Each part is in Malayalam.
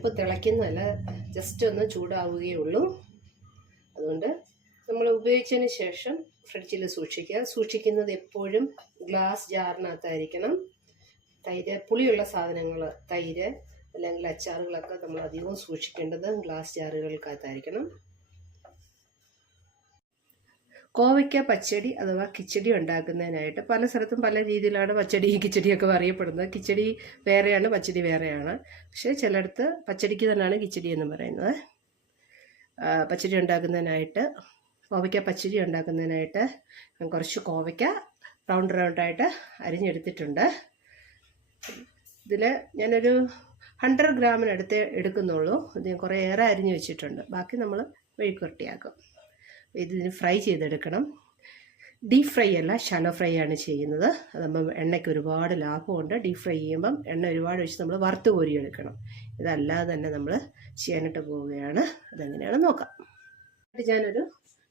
ഇപ്പോൾ തിളയ്ക്കുന്നതല്ല ജസ്റ്റ് ഒന്ന് ചൂടാവുകയുള്ളൂ അതുകൊണ്ട് നമ്മൾ ഉപയോഗിച്ചതിന് ശേഷം ഫ്രിഡ്ജിൽ സൂക്ഷിക്കുക. സൂക്ഷിക്കുന്നത് എപ്പോഴും ഗ്ലാസ് ജാറിനകത്തായിരിക്കണം. തൈര് പുളിയുള്ള സാധനങ്ങൾ തൈര് അല്ലെങ്കിൽ അച്ചാറുകളൊക്കെ നമ്മൾ അധികവും സൂക്ഷിക്കേണ്ടത് ഗ്ലാസ് ജാറുകൾക്കകത്തായിരിക്കണം. കോവയ്ക്ക പച്ചടി അഥവാ കിച്ചടി ഉണ്ടാക്കുന്നതിനായിട്ട് പല സ്ഥലത്തും പല രീതിയിലാണ് പച്ചടി കിച്ചടിയൊക്കെ അറിയപ്പെടുന്നത് കിച്ചടി വേറെയാണ് പച്ചടി വേറെയാണ്. പക്ഷേ ചിലയിടത്ത് പച്ചടിക്ക് തന്നെയാണ് കിച്ചടി എന്ന് പറയുന്നത്. പച്ചടി ഉണ്ടാക്കുന്നതിനായിട്ട് കോവയ്ക്ക പച്ചടി ഉണ്ടാക്കുന്നതിനായിട്ട് കുറച്ച് കോവയ്ക്ക റൗണ്ട് റൗണ്ടായിട്ട് അരിഞ്ഞെടുത്തിട്ടുണ്ട്. ഇതിൽ ഞാനൊരു ഹൺഡ്രഡ് ഗ്രാമിനടുത്ത് എടുക്കുന്നുള്ളൂ. ഇത് ഏറെ അരിഞ്ഞ് വെച്ചിട്ടുണ്ട്. ബാക്കി നമ്മൾ മെഴുക്കുരട്ടിയാക്കും ഇതിന് ഫ്രൈ ചെയ്തെടുക്കണം. ഡീപ് ഫ്രൈ അല്ല ഷാലോ ഫ്രൈ ആണ് ചെയ്യുന്നത്. അതാകുമ്പം എണ്ണയ്ക്ക് ഒരുപാട് ലാഭമുണ്ട്. ഡീപ് ഫ്രൈ ചെയ്യുമ്പം എണ്ണ ഒരുപാട് വെച്ച് നമ്മൾ വറുത്ത് കോരിയെടുക്കണം. ഇതല്ലാതെ തന്നെ നമ്മൾ ചെയ്യാനായിട്ട് പോവുകയാണ്. അതെങ്ങനെയാണ് നോക്കാം. ഞാനൊരു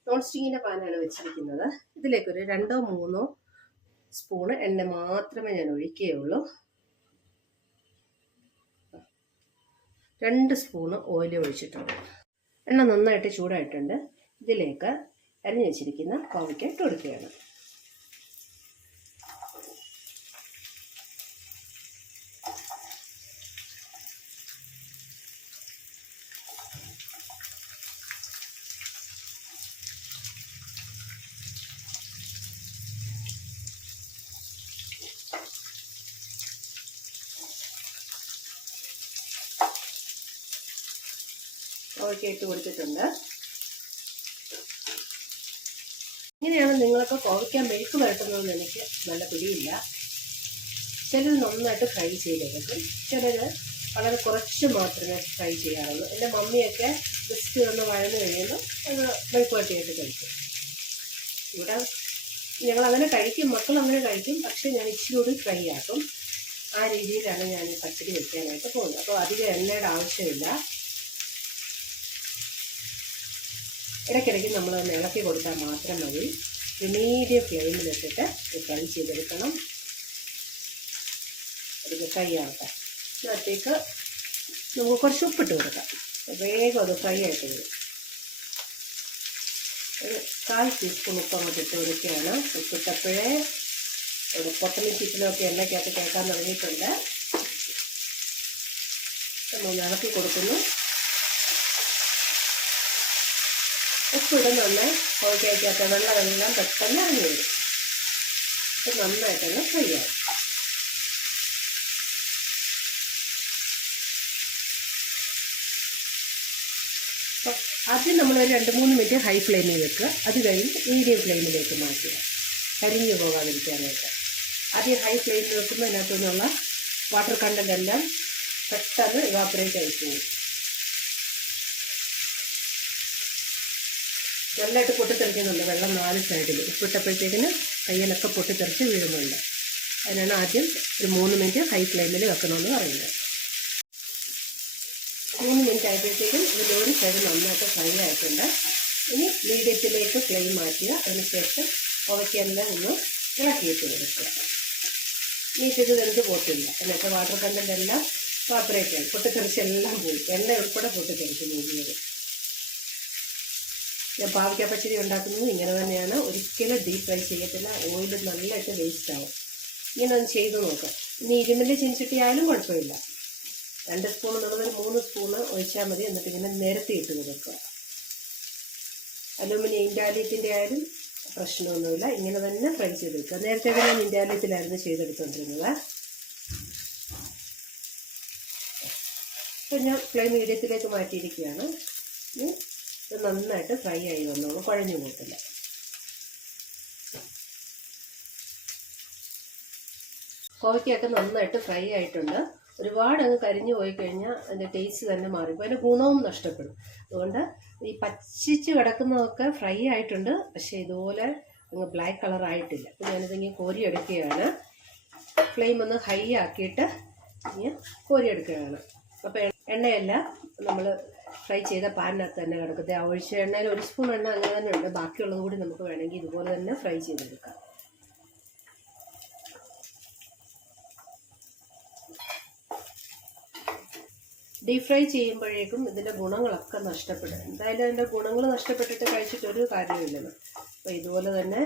നോൺ സ്റ്റിക്കിന്റെ പാനാണ് വെച്ചിരിക്കുന്നത്. ഇതിലേക്കൊരു രണ്ടോ മൂന്നോ സ്പൂണ് എണ്ണ മാത്രമേ ഞാൻ ഒഴിക്കുകയുള്ളൂ. രണ്ട് സ്പൂണ് ഓയിൽ ഒഴിച്ചിട്ടുണ്ട്. എണ്ണ നന്നായിട്ട് ചൂടായിട്ടുണ്ട്. ഇതിലേക്ക് അരിഞ്ഞു വെച്ചിരിക്കുന്ന കോവയ്ക്ക ഇട്ട് കൊടുക്കുകയാണ്. ഇട്ട് കൊടുത്തിട്ടുണ്ട്. ഇങ്ങനെയാണ് നിങ്ങളൊക്കെ കുറയ്ക്കാൻ മെഴുക്ക് വരട്ടുന്നതെന്ന് എനിക്ക് നല്ല പിടിയില്ല. ചിലർ നന്നായിട്ട് ഫ്രൈ ചെയ്തെടുക്കും. ചിലർ വളരെ കുറച്ച് മാത്രമേ ഫ്രൈ ചെയ്യാറുള്ളൂ. എന്റെ മമ്മിയൊക്കെ ജസ്റ്റ് ഒന്ന് വഴന്ന് കഴിയുമ്പോൾ അത് മെഴുക്ക് വരട്ടിയായിട്ട് കഴിക്കും. ഇവിടെ ഞങ്ങൾ അങ്ങനെ കഴിക്കും മക്കൾ അങ്ങനെ കഴിക്കും പക്ഷേ ഞാൻ ഇച്ചിരി കൂടി ഫ്രൈ ആക്കും. ആ രീതിയിലാണ് ഞാൻ പച്ചടി വെക്കാനായിട്ട് പോകുന്നത്. അപ്പോൾ അധികം എണ്ണയുടെ ആവശ്യമില്ല. ഇടയ്ക്കിടയ്ക്ക് നമ്മൾ ഒന്ന് ഇളക്കി കൊടുത്താൽ മാത്രം മതി. മീഡിയം ഫ്ലെയിമിലിട്ടിട്ട് ഫ്രൈ ചെയ്തെടുക്കണം. ഇത് ഫ്രൈ ആവട്ടെ. അതിനകത്തേക്ക് നമുക്ക് കുറച്ച് ഉപ്പിട്ട് കൊടുക്കാം. വേഗം അത് ഫ്രൈ ആയിട്ട് വരും. ഒരു കാൽ ടീസ്പൂൺ ഉപ്പ് അങ്ങോട്ട് ഇട്ട് കൊടുക്കുകയാണ്. ഉപ്പിട്ടപ്പോഴേ ഒരു പൊട്ടലി ചിക്കനൊക്കെ എണ്ണയ്ക്കകത്ത് കേൾക്കാൻ തുടങ്ങിയിട്ടുണ്ട്. നമ്മൾ ഇളക്കി കൊടുക്കുന്നു. ഉപ്പിടുന്നുണ്ട് കോഴിക്കകത്ത് വെള്ളമെല്ലാം പെട്ടെന്ന് ഇറങ്ങി വരും. അപ്പം നന്നായിട്ടൊന്ന് ഫ്രൈ ആവും അപ്പോൾ ആദ്യം നമ്മൾ ഒരു രണ്ട് മൂന്ന് മിനിറ്റ് ഹൈ ഫ്ലെയിമിൽ വെക്കുക. അത് കഴിഞ്ഞ് മീഡിയം ഫ്ലെയിമിലേക്ക് മാറ്റുക. കരിഞ്ഞു പോകാതിരിക്കാനായിട്ട്. ആദ്യം ഹൈ ഫ്ലെയിമിൽ വെക്കുമ്പോൾ അതിനകത്തു നിന്നുള്ള വാട്ടർ കണ്ടന്റ് എല്ലാം പെട്ടെന്ന് ഇവാപ്പറേറ്റ് ആയി പോകും. നല്ലതായിട്ട് പൊട്ടിത്തെറിക്കുന്നുണ്ട്. വെള്ളം നാല് സൈഡിൽ ഉപ്പിട്ടപ്പോഴത്തേക്കിന് കയ്യിലൊക്കെ പൊട്ടിത്തെറിച്ച് വീഴുന്നുണ്ട്. അതിനാണ് ആദ്യം ഒരു മൂന്ന് മിനിറ്റ് ഹൈ ഫ്ലെയിമിൽ വെക്കണമെന്ന് പറയുന്നത്. മൂന്ന് മിനിറ്റ് ആയപ്പോഴത്തേക്കും ഇതിന്റെ ഒരു സൈഡ് നന്നായിട്ട് ഫ്രൈ ആയിട്ടുണ്ട്. ഇനി മീഡിയത്തിലേക്ക് ഫ്ലെയിം മാറ്റുക. അതിനുശേഷം ഉവയ്ക്കെല്ലാം ഒന്ന് ഇളക്കിയിട്ട് കൊടുക്കുക ഇത് വെന്ത് പോട്ടില്ല എന്നിട്ട് വാട്ടർ കണ്ടന്റ് എല്ലാം വാപ്പറേറ്റ് ആയി. പൊട്ടിത്തെറിച്ചെല്ലാം പോയി. എണ്ണ ഉൾപ്പെടെ പൊട്ടിത്തെറിച്ച് മൂടിയത്. ഞാൻ പാവയ്ക്ക പച്ചടി ഉണ്ടാക്കുന്നത് ഇങ്ങനെ തന്നെയാണ്. ഒരിക്കലും ഡീപ്പ് ഫ്രൈ ചെയ്യത്തില്ല. ഓയിൽ നല്ലതായിട്ട് വേസ്റ്റ് ആവും. ഇങ്ങനെ ഒന്ന് ചെയ്ത് നോക്കാം. ഇനി ഇരുമ്പിന്റെ ആയാലും കുഴപ്പമില്ല. രണ്ട് സ്പൂൺ എന്നുള്ളത് മൂന്ന് സ്പൂണ് ഒഴിച്ചാൽ മതി. എന്നിട്ട് ഇങ്ങനെ നിരത്തി ഇട്ട് കൊടുക്കുക. അലൂമിനിയം ഇൻഡാലിയത്തിന്റെ ആയാലും പ്രശ്നമൊന്നുമില്ല. ഇങ്ങനെ തന്നെ ഫ്രൈ ചെയ്ത് ചെയ്തെടുക്കുക നേരത്തെ ഞാൻ ഇൻഡാലിയത്തിലായിരുന്നു ചെയ്തെടുത്തുകൊണ്ടിരുന്നത് ഇപ്പം ഞാൻ ഫ്ലെയിം മീഡിയത്തിലേക്ക് മാറ്റിയിരിക്കുകയാണ്. ഇത് നന്നായിട്ട് ഫ്രൈ ആയി വന്നോളൂ. കുഴഞ്ഞു പോകത്തില്ല. കോവയ്ക്കൊക്കെ നന്നായിട്ട് ഫ്രൈ ആയിട്ടുണ്ട്. ഒരുപാട് അങ്ങ് കരിഞ്ഞു പോയി കഴിഞ്ഞാൽ അതിന്റെ ടേസ്റ്റ് തന്നെ മാറിപ്പോൾ അതിന്റെ ഗുണവും നഷ്ടപ്പെടും. അതുകൊണ്ട് ഈ പച്ചിച്ച് കിടക്കുന്നതൊക്കെ ഫ്രൈ ആയിട്ടുണ്ട്. പക്ഷേ ഇതുപോലെ അങ്ങ് ബ്ലാക്ക് കളർ ആയിട്ടില്ല. അപ്പോൾ ഞാനിതിങ്ങനെ കോരിയെടുക്കുകയാണ്. ഫ്ലെയിം ഒന്ന് ഹൈ ആക്കിയിട്ട് ഇങ്ങനെ കോരിയെടുക്കുകയാണ്. അപ്പോൾ എണ്ണയല്ല. നമ്മൾ ഫ്രൈ ചെയ്ത പാനിനകത്ത് തന്നെ കിടക്കുന്നത് ആ ഒഴിച്ച എണ്ണയിൽ ഒരു സ്പൂൺ എണ്ണ അങ്ങനെ തന്നെ ഉണ്ട്. ബാക്കിയുള്ളത് കൂടി നമുക്ക് വേണമെങ്കിൽ ഇതുപോലെ തന്നെ ഫ്രൈ ചെയ്തെടുക്കാം. ഡീപ് ഫ്രൈ ചെയ്യുമ്പോഴേക്കും ഇതിന്റെ ഗുണങ്ങളൊക്കെ നഷ്ടപ്പെടും. എന്തായാലും അതിന്റെ ഗുണങ്ങൾ നഷ്ടപ്പെട്ടിട്ട് കഴിച്ചിട്ട് ഒരു കാര്യമില്ലല്ലോ അപ്പോൾ ഇതുപോലെ തന്നെ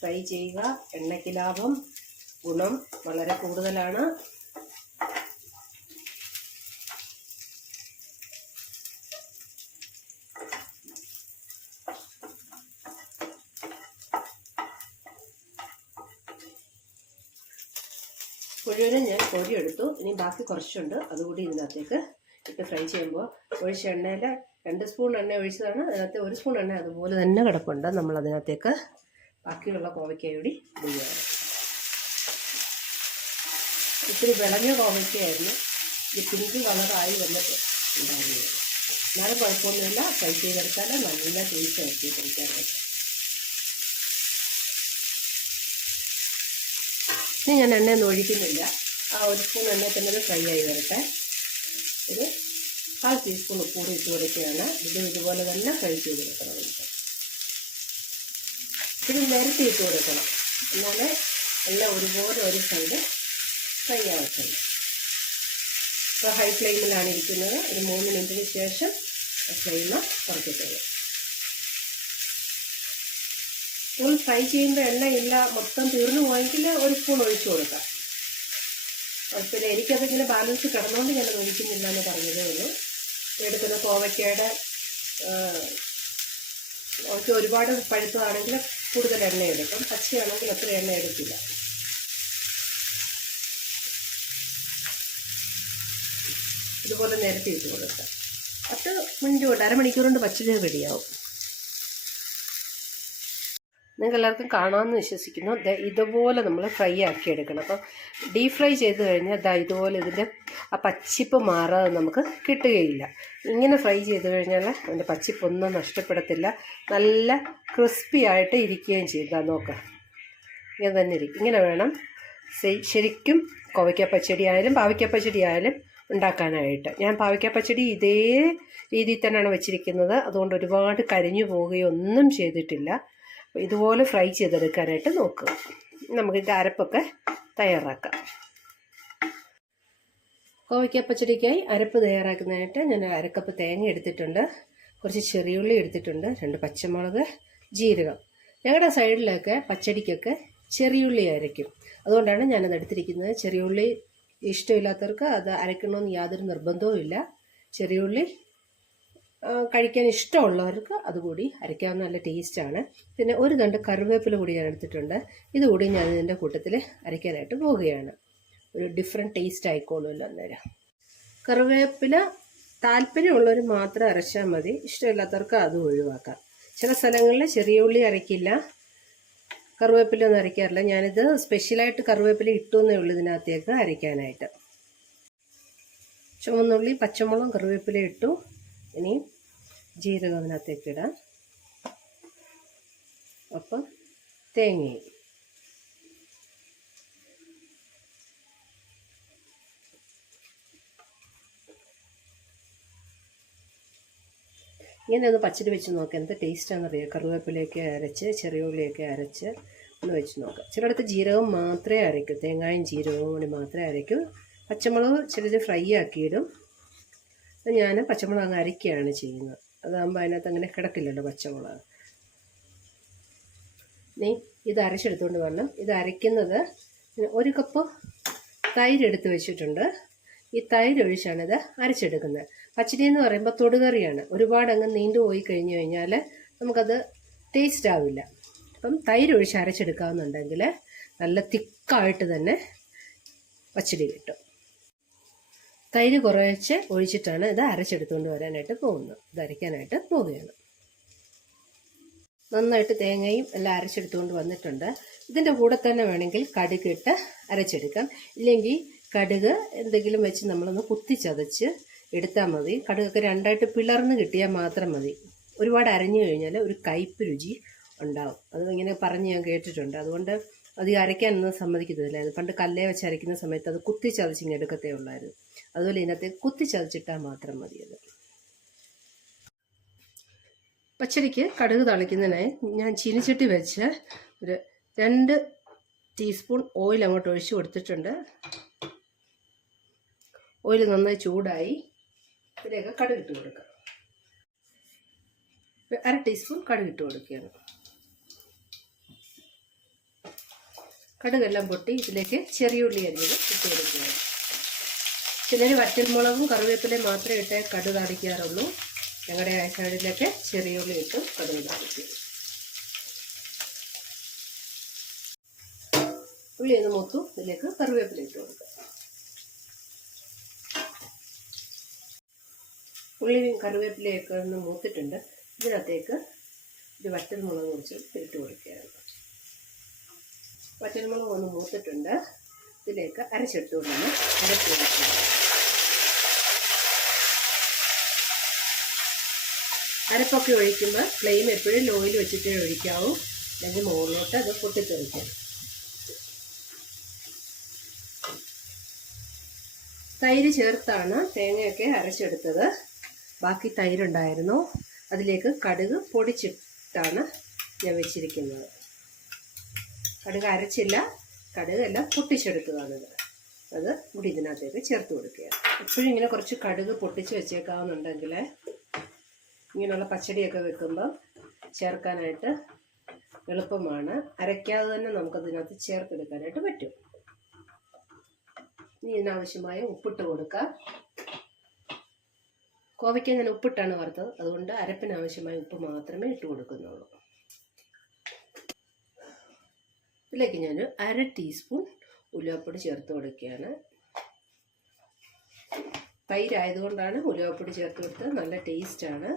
ഫ്രൈ ചെയ്യുക. എണ്ണയ്ക്ക് ലാഭം ഗുണം വളരെ കൂടുതലാണ്. മുഴുവനും ഞാൻ കോരിയെടുത്തു. ഇനി ബാക്കി കുറച്ചുണ്ട്. അതുകൂടി ഇതിനകത്തേക്ക് ഇട്ട് ഫ്രൈ ചെയ്യുമ്പോൾ ഒഴിച്ച എണ്ണയിൽ രണ്ട് സ്പൂൺ എണ്ണ ഒഴിച്ചതാണ്. അതിനകത്ത് ഒരു സ്പൂൺ എണ്ണ അതുപോലെ തന്നെ കിടപ്പുണ്ട്. നമ്മൾ അതിനകത്തേക്ക് ബാക്കിയുള്ള കോവയ്ക്ക കൂടി ഇടുകയാണ്. ഇത്തിരി വിളഞ്ഞ കോവയ്ക്കയായിരുന്നു. ഇത് പിങ്ക് കളറായി വന്നിട്ട് ഉണ്ടായിരുന്നു എന്നാലും കുഴപ്പമൊന്നുമില്ല. ഫ്രൈ ചെയ്തെടുത്താൽ നല്ല ടേസ്റ്റ് ആക്കി കഴിക്കാനായിട്ട്. ഇനി ഞാൻ എണ്ണയൊന്നും ഒഴിക്കുന്നില്ല. ആ ഒരു സ്പൂൺ എണ്ണ തന്നെ ഫ്രൈ ആയി വരട്ടെ. ഒരു കാൽ ടീസ്പൂൺ ഉപ്പൂടി ഇട്ട് കൊടുക്കുകയാണ്. ഇത് ഇതുപോലെ തന്നെ ഫ്രൈ ചെയ്ത് കൊടുക്കണം നമുക്ക്. ഇത് നിരത്തി ഇട്ട് കൊടുക്കണം. എന്നാലേ എല്ലാം ഒരുപോലെ ഒരു സൈഡ് ഫ്രൈ ആവത്തുള്ളൂ. ഇപ്പോൾ ഹൈ ഫ്ലെയിമിലാണ് ഇരിക്കുന്നത്. ഒരു മൂന്ന് മിനിറ്റിന് ശേഷം ഫ്ലെയിം കുറച്ചിട്ടുള്ളൂ ഫുൾ ഫ്രൈ ചെയ്യുമ്പോൾ ഇല്ല മൊത്തം തീർന്നു പോയെങ്കിൽ ഒരു സ്പൂൺ ഒഴിച്ചു കൊടുക്കാം. പിന്നെ എനിക്കതിങ്ങനെ ബാലൻസ് കിടന്നുകൊണ്ട് ഞാൻ ഒഴിക്കുന്നില്ല എന്ന് പറഞ്ഞതേ ഉള്ളൂ. എടുക്കുന്ന കോവയ്ക്കയുടെ ഒക്കെ ഒരുപാട് പഴുത്തതാണെങ്കിൽ കൂടുതൽ എണ്ണ എടുക്കും. പച്ചയാണെങ്കിൽ അത്ര എണ്ണ എടുക്കില്ല. ഇതുപോലെ നേരത്തെ ഇട്ട് കൊടുക്കാം. പത്ത് മിനിറ്റ് കൊണ്ട് അരമണിക്കൂർ പച്ചടി റെഡിയാവും. നിങ്ങൾക്ക് എല്ലാവർക്കും കാണാമെന്ന് വിശ്വസിക്കുന്നു. ഇതുപോലെ നമ്മൾ ഫ്രൈ ആക്കി എടുക്കണം. അപ്പം ഡീപ് ഫ്രൈ ചെയ്ത് കഴിഞ്ഞാൽ ദാ ഇതുപോലെ ഇതിന്റെ ആ പച്ചിപ്പ് മാറാതെ നമുക്ക് കിട്ടുകയില്ല. ഇങ്ങനെ ഫ്രൈ ചെയ്ത് കഴിഞ്ഞാൽ അതിന്റെ പച്ചിപ്പൊന്നും നഷ്ടപ്പെടത്തില്ല. നല്ല ക്രിസ്പി ആയിട്ട് ഇരിക്കുകയും ദാ നോക്കാം. ഇങ്ങനെ തന്നെ ഇരിക്കും. ഇങ്ങനെ വേണം ശരിക്കും കോവയ്ക്ക പച്ചടി ആയാലും പാവയ്ക്ക പച്ചടി ആയാലും ഉണ്ടാക്കാനായിട്ട്. ഞാൻ പാവയ്ക്ക പച്ചടി ഇതേ രീതിയിൽ തന്നെയാണ് വെച്ചിരിക്കുന്നത്. അതുകൊണ്ട് ഒരുപാട് കരിഞ്ഞു പോവുകയോ ഒന്നും ചെയ്തിട്ടില്ല. ഇതുപോലെ ഫ്രൈ ചെയ്തെടുക്കാനായിട്ട് നോക്കുക നമുക്ക് അരപ്പൊക്കെ തയ്യാറാക്കാം. കോവയ്ക്ക പച്ചടിക്കായി അരപ്പ് തയ്യാറാക്കുന്നതിനായിട്ട് ഞാൻ അരക്കപ്പ് തേങ്ങ എടുത്തിട്ടുണ്ട്. കുറച്ച് ചെറിയുള്ളി എടുത്തിട്ടുണ്ട്. രണ്ട് പച്ചമുളക് ജീരകം. ഞങ്ങളുടെ സൈഡിലൊക്കെ പച്ചടിക്കൊക്കെ ചെറിയുള്ളി അരയ്ക്കും. അതുകൊണ്ടാണ് ഞാനത് എടുത്തിരിക്കുന്നത്. ചെറിയുള്ളി ഇഷ്ടമില്ലാത്തവർക്ക് അത് അരയ്ക്കണമെന്ന് യാതൊരു നിർബന്ധവും ഇല്ല ചെറിയുള്ളി കഴിക്കാൻ ഇഷ്ടമുള്ളവർക്ക് അതുകൂടി അരയ്ക്കാവുന്ന നല്ല ടേസ്റ്റാണ് പിന്നെ ഒരു തണ്ട് കറിവേപ്പില കൂടി ഞാൻ എടുത്തിട്ടുണ്ട്. ഇതുകൂടി ഞാൻ ഇതിന്റെ കൂട്ടത്തിൽ അരയ്ക്കാനായിട്ട് പോവുകയാണ്. ഒരു ഡിഫറെന്റ് ടേസ്റ്റ് ആയിക്കോളുമല്ലോ അന്നേരം. കറിവേപ്പില താല്പര്യമുള്ളവർ മാത്രം അരച്ചാൽ മതി. ഇഷ്ടമില്ലാത്തവർക്ക് അത് ഒഴിവാക്കാം. ചില സ്ഥലങ്ങളിൽ ചെറിയ ഉള്ളി അരയ്ക്കില്ല. കറിവേപ്പില ഒന്നും അരയ്ക്കാറില്ല. ഞാനിത് സ്പെഷ്യലായിട്ട് കറിവേപ്പില ഇട്ടു എന്നേ ഉള്ളൂ ഇതിനകത്തേക്ക് അരയ്ക്കാനായിട്ട്. ചുവന്നുള്ളി പച്ചമുളകും കറിവേപ്പില ഇട്ടു. ഇനി ജീരകം അതിനകത്തേക്ക് ഇടാം. ഒപ്പം തേങ്ങയും. ഇങ്ങനെ ഒന്ന് പച്ചടി വെച്ച് നോക്കാം എന്ത് ടേസ്റ്റാണെന്നറിയാം കറിവേപ്പിലയൊക്കെ അരച്ച് ചെറിയ ഉള്ളിയൊക്കെ അരച്ച് ഒന്ന് വെച്ച് നോക്കാം. ചിലയിടത്ത് ജീരകം മാത്രമേ അരയ്ക്കൂ. തേങ്ങായും ജീരകവും കൂടി മാത്രമേ അരയ്ക്കൂ. പച്ചമുളക് ചിലത് ഫ്രൈ ആക്കിയിടും. ഞാൻ പച്ചമുളക് അങ്ങ് അരയ്ക്കുകയാണ് ചെയ്യുന്നത്. അതാകുമ്പോൾ അതിനകത്ത് അങ്ങനെ കിടക്കില്ലല്ലോ പച്ചമുളക്. നീ ഇത് അരച്ചെടുത്തുകൊണ്ട് വരണം. ഇത് അരയ്ക്കുന്നത് ഒരു കപ്പ് തൈര് എടുത്ത് വെച്ചിട്ടുണ്ട്. ഈ തൈര് ഒഴിച്ചാണ് ഇത് അരച്ചെടുക്കുന്നത്. പച്ചടി എന്ന് പറയുമ്പോൾ തൊടുകറിയാണ്. ഒരുപാട് അങ്ങ് നീണ്ടു പോയി കഴിഞ്ഞു കഴിഞ്ഞാൽ നമുക്കത് ടേസ്റ്റ് ആവില്ല. അപ്പം തൈര് ഒഴിച്ച് അരച്ചെടുക്കാമെന്നുണ്ടെങ്കിൽ നല്ല തിക്കായിട്ട് തന്നെ പച്ചടി കിട്ടും. തൈര് കുറച്ച് ഒഴിച്ചിട്ടാണ് ഇത് അരച്ചെടുത്തുകൊണ്ട് വരാനായിട്ട് പോകുന്നത്. ഇത് അരയ്ക്കാനായിട്ട് പോവുകയാണ്. നന്നായിട്ട് തേങ്ങയും എല്ലാം അരച്ചെടുത്തുകൊണ്ട് വന്നിട്ടുണ്ട്. ഇതിന്റെ കൂടെ തന്നെ വേണമെങ്കിൽ കടുക് ഇട്ട് അരച്ചെടുക്കാം. ഇല്ലെങ്കിൽ കടുക് എന്തെങ്കിലും വെച്ച് നമ്മളൊന്ന് കുത്തിച്ചതച്ച് എടുത്താൽ മതി. കടുകൊക്കെ രണ്ടായിട്ട് പിളർന്ന് കിട്ടിയാൽ മാത്രം മതി. ഒരുപാട് അരഞ്ഞു കഴിഞ്ഞാൽ ഒരു കയ്പ് രുചി ഉണ്ടാവും. അത് ഇങ്ങനെ പറഞ്ഞ് ഞാൻ കേട്ടിട്ടുണ്ട്. അതുകൊണ്ട് അധികം അരയ്ക്കാനൊന്നും സമ്മതിക്കത്തില്ലായിരുന്നു പണ്ട് കല്ലേ വെച്ച് അരയ്ക്കുന്ന സമയത്ത് അത് കുത്തിച്ചതച്ച് ഇങ്ങനെ എടുക്കത്തേ ഉള്ളായിരുന്നു. അതുപോലെ ഇതിനകത്ത് കുത്തി ചതച്ചിട്ടാൽ മാത്രം മതി പച്ചരിക്ക് കടുക് തളിക്കുന്നതിനായി ഞാൻ ചീനിച്ചട്ടി വെച്ച് ഒരു രണ്ട് ടീസ്പൂൺ ഓയിൽ അങ്ങോട്ട് ഒഴിച്ച് കൊടുത്തിട്ടുണ്ട്. ഓയിൽ നന്നായി ചൂടായി ഇതിലേക്ക് കടുക് ഇട്ട് കൊടുക്കാം. ഒരു അര ടീസ്പൂൺ കടുക് ഇട്ട് കൊടുക്കുകയാണ്. കടുകെല്ലാം പൊട്ടി ഇതിലേക്ക് ചെറിയ ഉള്ളി അരിഞ്ഞത് ഇട്ട് കൊടുക്കുകയാണ്. ചിലർ വറ്റൽമുളകും കറിവേപ്പിലയും മാത്രമേ ഇട്ട് കടുക് താളിക്കാറുള്ളൂ ഞങ്ങളുടെ സൈഡിലൊക്കെ ചെറിയ ഉള്ളി ഇട്ട് കടുക് താളിക്കും ഉള്ളി ഒന്ന് മൂത്തു ഇതിലേക്ക് കറിവേപ്പില ഇട്ട് കൊടുക്കുക ഉള്ളിയും കറിവേപ്പിലയൊക്കെ ഒന്ന് മൂത്തിട്ടുണ്ട്. ഇതിനകത്തേക്ക് ഒരു വറ്റൽമുളക് കുറച്ച് ഇട്ട് കൊടുക്കുകയാണ്. വറ്റൽമുളക് ഒന്ന് മൂത്തിട്ടുണ്ട്. ഇതിലേക്ക് അരച്ചിട്ട് കൊടുക്കണം അരച്ച് കൊടുക്കുക അരപ്പൊക്കെ ഒഴിക്കുമ്പോൾ ഫ്ലെയിം എപ്പോഴും ലോയിൽ വെച്ചിട്ടേ ഒഴിക്കാവൂ. അല്ലെങ്കിൽ മുകളിലോട്ട് അത് പൊട്ടിത്തെറിക്കും. തൈര് ചേർത്താണ് തേങ്ങയൊക്കെ അരച്ചെടുത്തത്. ബാക്കി തൈരുണ്ടായിരുന്നു. അതിലേക്ക് കടുക് പൊടിച്ചിട്ടാണ് ഞാൻ വെച്ചിരിക്കുന്നത്. കടുക് അരച്ചില്ല. കടുക് എല്ലാം പൊട്ടിച്ചെടുത്തതാണിത് അത് കൂടി ഇതിനകത്തേക്ക് ചേർത്ത് കൊടുക്കുക എപ്പോഴും ഇങ്ങനെ കുറച്ച് കടുക് പൊട്ടിച്ച് വെച്ചേക്കാവുന്നുണ്ടെങ്കിൽ ഇങ്ങനെയുള്ള പച്ചടിയൊക്കെ വെക്കുമ്പോൾ ചേർക്കാനായിട്ട് എളുപ്പമാണ്. അരയ്ക്കാതെ തന്നെ നമുക്കതിനകത്ത് ചേർത്തെടുക്കാനായിട്ട് പറ്റും. ഇനി ഇതിനാവശ്യമായ ഉപ്പിട്ട് കൊടുക്കുക കോവയ്ക്ക ഞാൻ ഉപ്പിട്ടാണ് വറുത്തത്. അതുകൊണ്ട് അരപ്പിനാവശ്യമായ ഉപ്പ് മാത്രമേ ഇട്ട് കൊടുക്കുന്നുള്ളൂ. ഇതിലേക്ക് ഞാൻ അര ടീസ്പൂൺ ഉലുവപ്പൊടി ചേർത്ത് കൊടുക്കുകയാണ്. തൈരായതുകൊണ്ടാണ് ഉലുവപ്പൊടി ചേർത്ത് കൊടുത്തത്. നല്ല ടേസ്റ്റാണ്.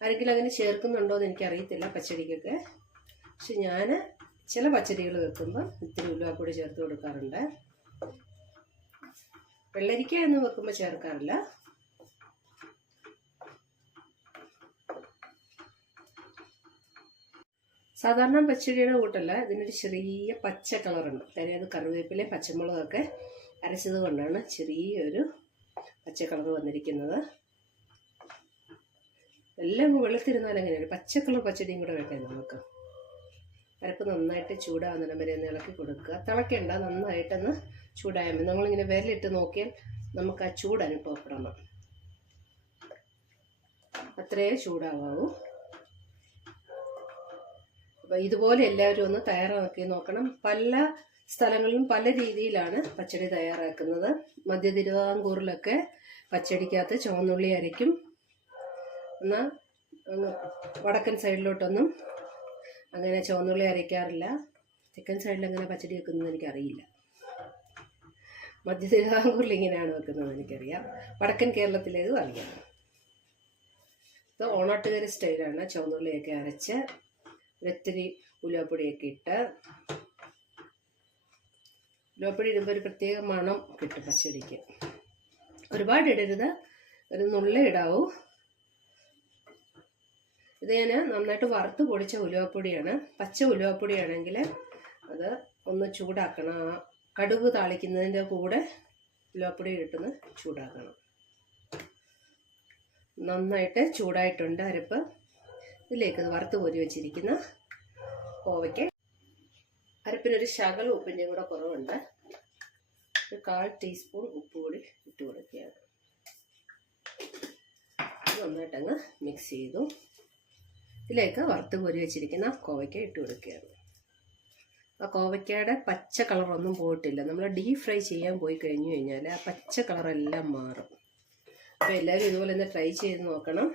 ആരെങ്കിലും അങ്ങനെ ചേർക്കുന്നുണ്ടോ എന്ന് എനിക്കറിയത്തില്ല പച്ചടിക്കൊക്കെ. പക്ഷെ ഞാൻ ചില പച്ചടികൾ വെക്കുമ്പോൾ ഇത്തിരി ഉലുവാപ്പൊടി ചേർത്ത് കൊടുക്കാറുണ്ട്. വെള്ളരിക്ക എന്ന് വെക്കുമ്പോൾ ചേർക്കാറില്ല. സാധാരണ പച്ചടിയുടെ കൂട്ടല്ല ഇതിനൊരു ചെറിയ പച്ച കളറുണ്ട്. കാര്യം അത് കറിവേപ്പിലയും പച്ചമുളകൊക്കെ അരച്ചത് കൊണ്ടാണ് ചെറിയൊരു പച്ച കളർ വന്നിരിക്കുന്നത്. എല്ലാം വെളുത്തിരുന്നാൽ എങ്ങനെയാണ് പച്ചക്കളർ കളർ പച്ചടിയും കൂടെ വേണ്ടേ നമുക്ക്. അരപ്പ് നന്നായിട്ട് ചൂടാവുന്നിടം വരെ ഒന്ന് ഇളക്കി കൊടുക്കുക. തിളക്കേണ്ട നന്നായിട്ടൊന്ന് ചൂടായാൽ മതി. നമ്മളിങ്ങനെ വിരലിട്ട് നോക്കിയാൽ നമുക്ക് ആ ചൂട് അനുഭവപ്പെടണം. അത്രേ ചൂടാവാവൂ. അപ്പം ഇതുപോലെ എല്ലാവരും ഒന്ന് തയ്യാറാക്കി നോക്കണം. പല സ്ഥലങ്ങളിലും പല രീതിയിലാണ് പച്ചടി തയ്യാറാക്കുന്നത്. മധ്യ തിരുവിതാംകൂറിലൊക്കെ പച്ചടിക്കകത്ത് ചുവന്നുള്ളി അരയ്ക്കും ഒന്ന് വടക്കൻ സൈഡിലോട്ടൊന്നും അങ്ങനെ ചുവന്നുള്ളി അരയ്ക്കാറില്ല. ചിക്കൻ സൈഡിൽ അങ്ങനെ പച്ചടി വെക്കുന്നത് എനിക്കറിയില്ല. മധ്യ തിരുവിതാംകൂറിൽ ഇങ്ങനെയാണ് വെക്കുന്നത് എനിക്കറിയാം. വടക്കൻ കേരളത്തിലേതും അറിയാം. ഇത് ഓണാട്ടുകര സ്റ്റൈലാണ് ചുവന്നുള്ളിയൊക്കെ അരച്ച് ഒരിത്തിരി ഉലുവപ്പൊടിയൊക്കെ ഇട്ട് ഉലുവപ്പൊടി ഇടുമ്പോൾ ഒരു പ്രത്യേക മണം കിട്ടും പച്ചടിക്ക്. ഒരുപാട് ഇടരുത്. ഒരു നുള്ള ഇടാവൂ. ഇത് ഞാൻ നന്നായിട്ട് വറുത്ത് പൊടിച്ച ഉലുവപ്പൊടിയാണ്. പച്ച ഉലുവപ്പൊടിയാണെങ്കിൽ അത് ഒന്ന് ചൂടാക്കണം. കടുക് താളിക്കുന്നതിന്റെ കൂടെ ഉലുവപ്പൊടി ഇട്ടൊന്ന് ചൂടാക്കണം. നന്നായിട്ട് ചൂടായിട്ടുണ്ട് അരപ്പ്. ഇതിലേക്ക് ഇത് വറുത്ത് പൊരി വെച്ചിരിക്കുന്ന കോവയ്ക്ക് അരപ്പിനൊരു ശകലം ഉപ്പിന്റെ കൂടെ കുറവുണ്ട്. ഒരു കാൽ ടീസ്പൂൺ ഉപ്പ് കൂടി ഇട്ട് കൊടുക്കുകയാണ്. നന്നായിട്ടങ്ങ് മിക്സ് ചെയ്തു. ഇതിലേക്ക് വറുത്ത് കോരി വെച്ചിരിക്കുന്ന കോവയ്ക്ക ഇട്ട് കൊടുക്കുകയാണ്. ആ കോവയ്ക്കയുടെ പച്ച കളറൊന്നും പോയിട്ടില്ല. നമ്മൾ ഡീപ് ഫ്രൈ ചെയ്യാൻ പോയി കഴിഞ്ഞു കഴിഞ്ഞാൽ ആ പച്ച കളറെല്ലാം മാറും. അപ്പോൾ എല്ലാവരും ഇതുപോലെ ഒന്ന് ട്രൈ ചെയ്ത് നോക്കണം.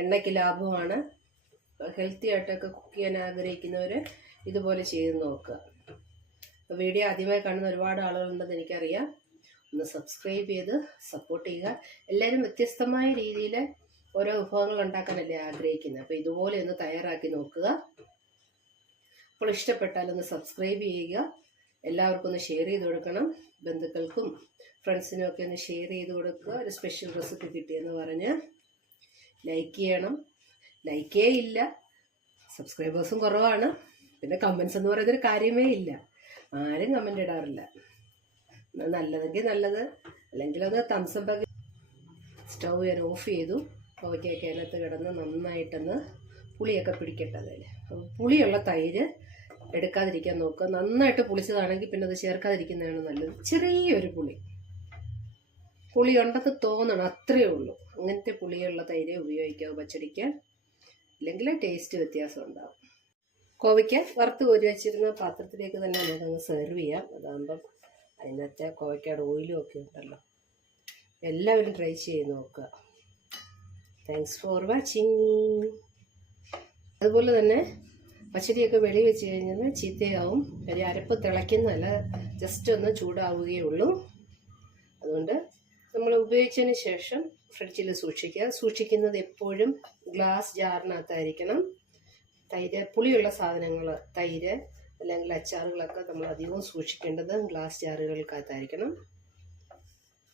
എണ്ണയ്ക്ക് ലാഭമാണ്. ഹെൽത്തി ആയിട്ടൊക്കെ കുക്ക് ചെയ്യാൻ ആഗ്രഹിക്കുന്നവർ ഇതുപോലെ ചെയ്ത് നോക്കുക. വീഡിയോ ആദ്യമായി കാണുന്ന ഒരുപാട് ആളുകളുണ്ടെന്ന് എനിക്കറിയാം. ഒന്ന് സബ്സ്ക്രൈബ് ചെയ്ത് സപ്പോർട്ട് ചെയ്യുക. എല്ലാവരും വ്യത്യസ്തമായ രീതിയിൽ ഓരോ വിഭവങ്ങൾ ഉണ്ടാക്കാനല്ലേ ആഗ്രഹിക്കുന്നത് അപ്പോൾ ഇതുപോലെ ഒന്ന് തയ്യാറാക്കി നോക്കുക. അപ്പോൾ ഇഷ്ടപ്പെട്ടാൽ ഒന്ന് സബ്സ്ക്രൈബ് ചെയ്യുക. എല്ലാവർക്കും ഒന്ന് ഷെയർ ചെയ്ത് കൊടുക്കണം. ബന്ധുക്കൾക്കും ഫ്രണ്ട്സിനും ഒക്കെ ഒന്ന് ഷെയർ ചെയ്ത് കൊടുക്കുക. ഒരു സ്പെഷ്യൽ റെസിപ്പി കിട്ടിയെന്ന് പറഞ്ഞ് ലൈക്ക് ചെയ്യണം. ലൈക്കേ ഇല്ല. സബ്സ്ക്രൈബേഴ്സും കുറവാണ്. പിന്നെ കമൻസ് എന്ന് പറയുന്നൊരു കാര്യമേ ഇല്ല. ആരും കമന്റ് ഇടാറില്ല. നല്ലതെങ്കിൽ നല്ലത്. അല്ലെങ്കിൽ അത് തംസപ്പൊക്കെ സ്റ്റൗ ഞാൻ ഓഫ് ചെയ്തു. കോവയ്ക്കൊക്കെ അതിനകത്ത് കിടന്ന് നന്നായിട്ടൊന്ന് പുളിയൊക്കെ പിടിക്കട്ടെ അതിൽ പുളിയുള്ള തൈര് എടുക്കാതിരിക്കാൻ നോക്കുക. നന്നായിട്ട് പുളിച്ചതാണെങ്കിൽ പിന്നെ അത് ചേർക്കാതിരിക്കുന്നതാണ് നല്ലത്. ചെറിയൊരു പുളി. പുളി ഉണ്ടെന്ന് തോന്നണം അത്രയേ ഉള്ളൂ. അങ്ങനത്തെ പുളിയുള്ള തൈര് ഉപയോഗിക്കാവൂ പച്ചടിക്ക് ഇല്ലെങ്കിൽ ടേസ്റ്റ് വ്യത്യാസം ഉണ്ടാവും. കോവയ്ക്ക വറുത്ത് കോരി വെച്ചിരുന്ന പാത്രത്തിലേക്ക് തന്നെ നമുക്കങ്ങ് സെർവ് ചെയ്യാം. അതാകുമ്പം അതിനകത്തെ കോവയ്ക്കയുടെ ഓയിലും ഒക്കെ ഉണ്ടല്ലോ. എല്ലാവരും ട്രൈ ചെയ്ത് നോക്കുക. താങ്ക്സ് ഫോർ വാച്ചിങ് അതുപോലെ തന്നെ പച്ചരിയൊക്കെ വെളി വെച്ച് കഴിഞ്ഞാൽ ചീത്തയാവും. കാര്യം അരപ്പ് തിളയ്ക്കുന്നതല്ല ജസ്റ്റ് ഒന്ന് ചൂടാവുകയേ ഉള്ളൂ. അതുകൊണ്ട് നമ്മൾ ഉപയോഗിച്ചതിന് ശേഷം ഫ്രിഡ്ജിൽ സൂക്ഷിക്കുക. സൂക്ഷിക്കുന്നത് എപ്പോഴും ഗ്ലാസ് ജാറിനകത്തായിരിക്കണം. തൈര് പുളിയുള്ള സാധനങ്ങൾ തൈര് അല്ലെങ്കിൽ അച്ചാറുകളൊക്കെ നമ്മൾ അധികവും സൂക്ഷിക്കേണ്ടത് ഗ്ലാസ് ജാറുകൾക്കകത്തായിരിക്കണം.